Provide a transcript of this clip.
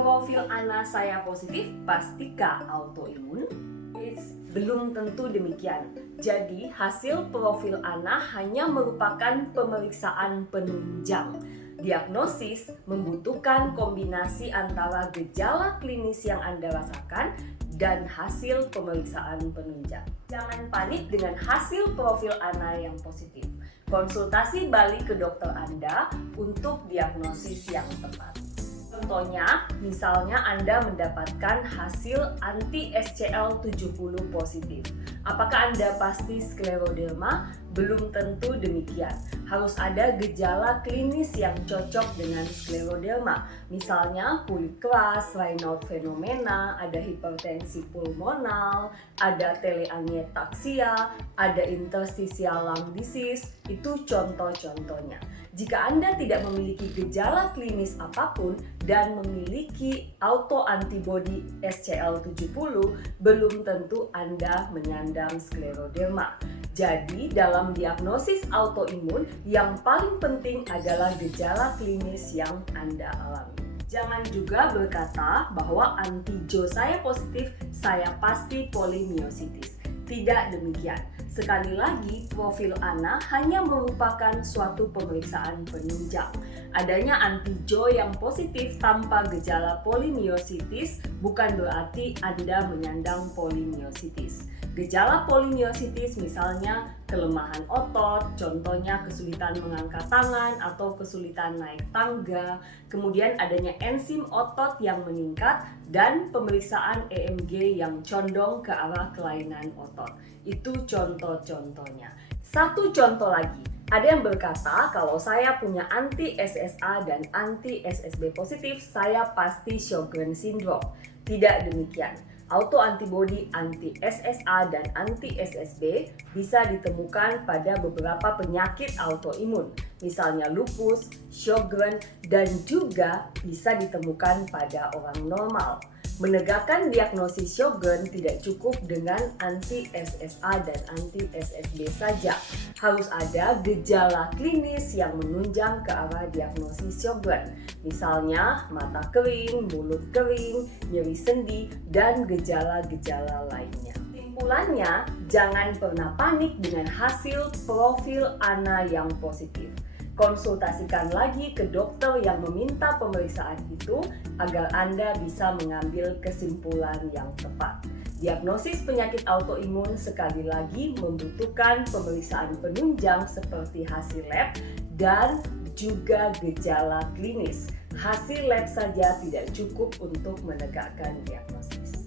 Profil Ana saya positif, pastikah autoimun? Belum tentu demikian. Jadi, hasil profil Ana hanya merupakan pemeriksaan penunjang. Diagnosis membutuhkan kombinasi antara gejala klinis yang Anda rasakan dan hasil pemeriksaan penunjang. Jangan panik dengan hasil profil Ana yang positif. Konsultasi balik ke dokter Anda untuk diagnosis yang tepat. Contohnya, misalnya Anda mendapatkan hasil anti-SCL70 positif. Apakah Anda pasti skleroderma? Belum tentu demikian. Harus ada gejala klinis yang cocok dengan skleroderma. Misalnya kulit keras, Raynaud fenomena, ada hipertensi pulmonal, ada teleangiektaksia, ada interstitial lung disease. Itu contoh-contohnya. Jika Anda tidak memiliki gejala klinis apapun dan memiliki autoantibody SCL70, belum tentu Anda menyandang skleroderma. Jadi, dalam diagnosis autoimun, yang paling penting adalah gejala klinis yang Anda alami. Jangan juga berkata bahwa antijo saya positif, saya pasti polimiositis. Tidak demikian. Sekali lagi, profil Ana hanya merupakan suatu pemeriksaan penunjang. Adanya antijo yang positif tanpa gejala polimiositis bukan berarti Anda menyandang polimiositis. Gejala polimiositis misalnya kelemahan otot, contohnya kesulitan mengangkat tangan atau kesulitan naik tangga, kemudian adanya enzim otot yang meningkat, dan pemeriksaan EMG yang condong ke arah kelainan otot. Itu contoh-contohnya. Satu contoh lagi, ada yang berkata kalau saya punya anti-SSA dan anti-SSB positif, saya pasti Sjogren syndrome. Tidak demikian. Autoantibody anti-SSA dan anti-SSB bisa ditemukan pada beberapa penyakit autoimun, misalnya lupus, Sjogren, dan juga bisa ditemukan pada orang normal. Menegakkan diagnosis Sjogren tidak cukup dengan anti-SSA dan anti-SSB saja. Harus ada gejala klinis yang menunjang ke arah diagnosis Sjogren. Misalnya mata kering, mulut kering, nyeri sendi, dan gejala-gejala lainnya. Kesimpulannya, jangan pernah panik dengan hasil profil Ana yang positif. Konsultasikan lagi ke dokter yang meminta pemeriksaan itu agar Anda bisa mengambil kesimpulan yang tepat. Diagnosis penyakit autoimun sekali lagi membutuhkan pemeriksaan penunjang seperti hasil lab dan juga gejala klinis. Hasil lab saja tidak cukup untuk menegakkan diagnosis.